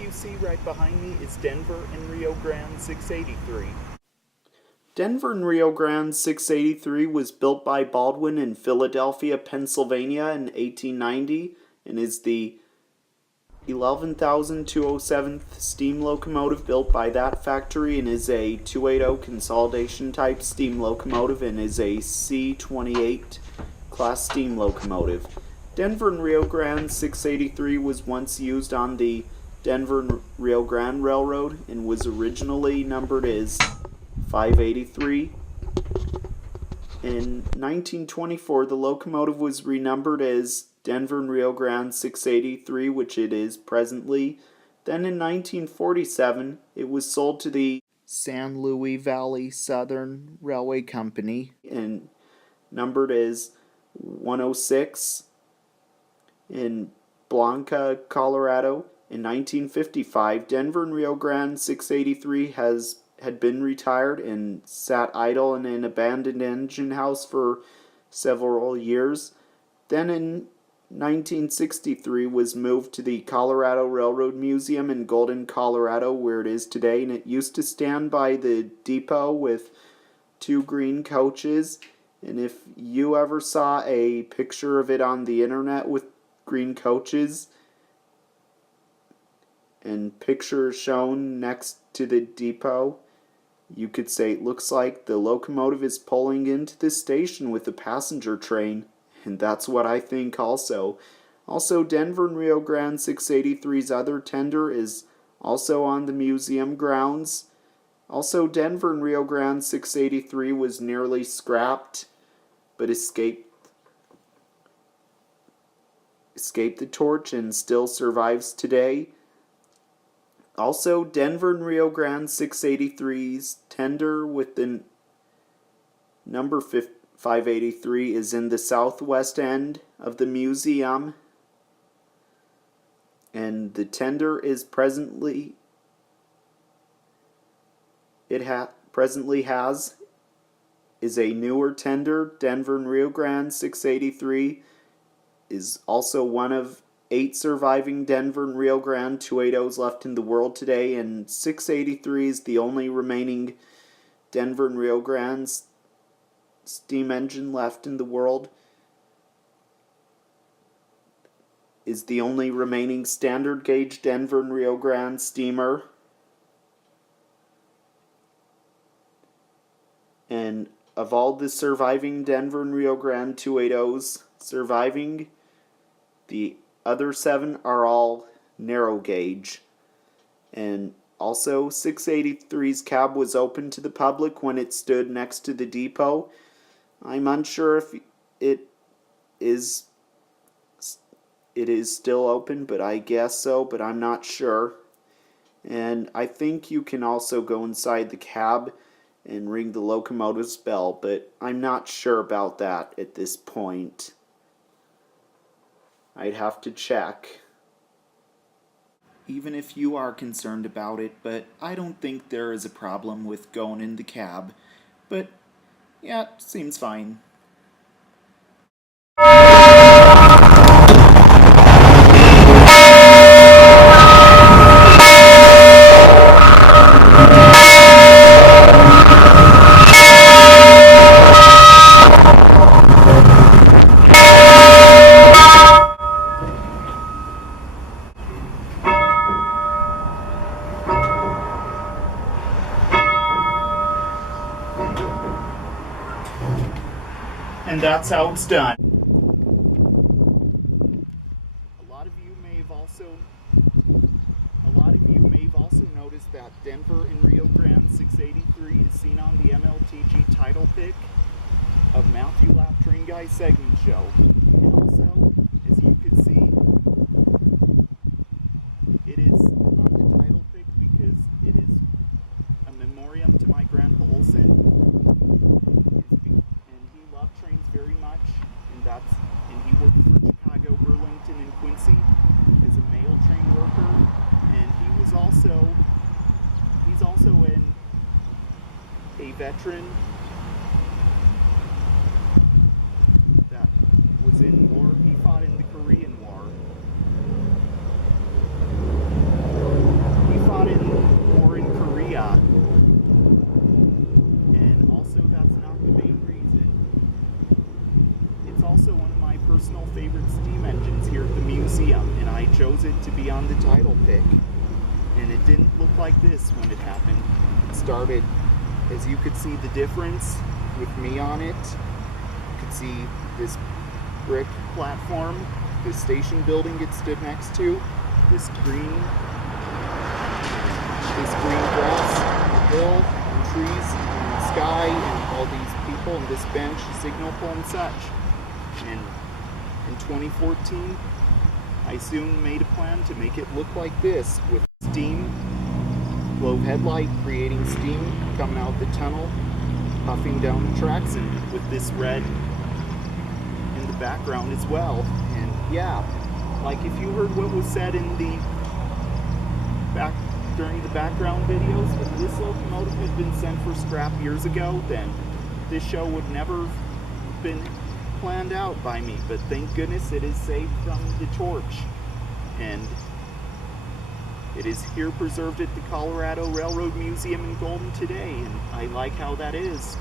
you see right behind me is Denver and Rio Grande 683. Denver and Rio Grande 683 was built by Baldwin in Philadelphia, Pennsylvania in 1890 and is the 11,207th steam locomotive built by that factory and is a 280 consolidation type steam locomotive and is a C28 class steam locomotive. Denver and Rio Grande 683 was once used on the Denver and Rio Grande Railroad and was originally numbered as 583. In 1924, the locomotive was renumbered as Denver and Rio Grande 683, which it is presently. Then in 1947, it was sold to the San Luis Valley Southern Railway Company and numbered as 106 in Blanca, Colorado. In 1955, Denver and Rio Grande 683 had been retired and sat idle in an abandoned engine house for several years. Then in 1963 was moved to the Colorado Railroad Museum in Golden, Colorado, where it is today, and it used to stand by the depot with 2 green coaches. And if you ever saw a picture of it on the internet with green coaches and pictures shown next to the depot, you could say it looks like the locomotive is pulling into the station with a passenger train. And that's what I think also. Also, Denver and Rio Grande 683's other tender is also on the museum grounds. Also, Denver and Rio Grande 683 was nearly scrapped, but escaped the torch and still survives today. Also, Denver and Rio Grande 683's tender with the number 583 is in the southwest end of the museum, and the tender is presently is a newer tender. Denver and Rio Grande 683 is also one of 8 surviving Denver and Rio Grande 280s left in the world today, and 683 is the only remaining Denver and Rio Grande steam engine left in the world. Is the only remaining standard gauge Denver and Rio Grande steamer. And of all the surviving Denver and Rio Grande 280s surviving, the other 7 are all narrow gauge. And also, 683's cab was open to the public when it stood next to the depot. I'm unsure if it is still open, but I guess so, but I'm not sure. And I think you can also go inside the cab and ring the locomotive's bell, but I'm not sure about that at this point. I'd have to check. Even if you are concerned about it, but I don't think there is a problem with going in the cab. But yeah, seems fine. And that's how it's done. A lot of you may have also noticed that Denver and Rio Grande 683 is seen on the MLTG title pic of Matthew Lap Train Guy segment show. And also, as you can see, it is on the title pic because it is a memoriam to my grandpa Olson. And he loved trains very much, and he worked for Chicago, Burlington, and Quincy as a mail train worker, and he's also a veteran that was in war. He fought in the Korean War. as you could see the difference with me on it. You could see this brick platform, this station building it stood next to, this green grass, hill, and trees, and sky, and all these people, and this bench, the signal pole and such. And in 2014, I soon made a plan to make it look like this, with steam, globe headlight creating steam coming out the tunnel, puffing down the tracks, and with this red in the background as well. And yeah, like if you heard what was said in the during the background videos, if this locomotive had been sent for scrap years ago, then this show would never have been planned out by me. But thank goodness it is saved from the torch, and it is here preserved at the Colorado Railroad Museum in Golden today, and I like how that is.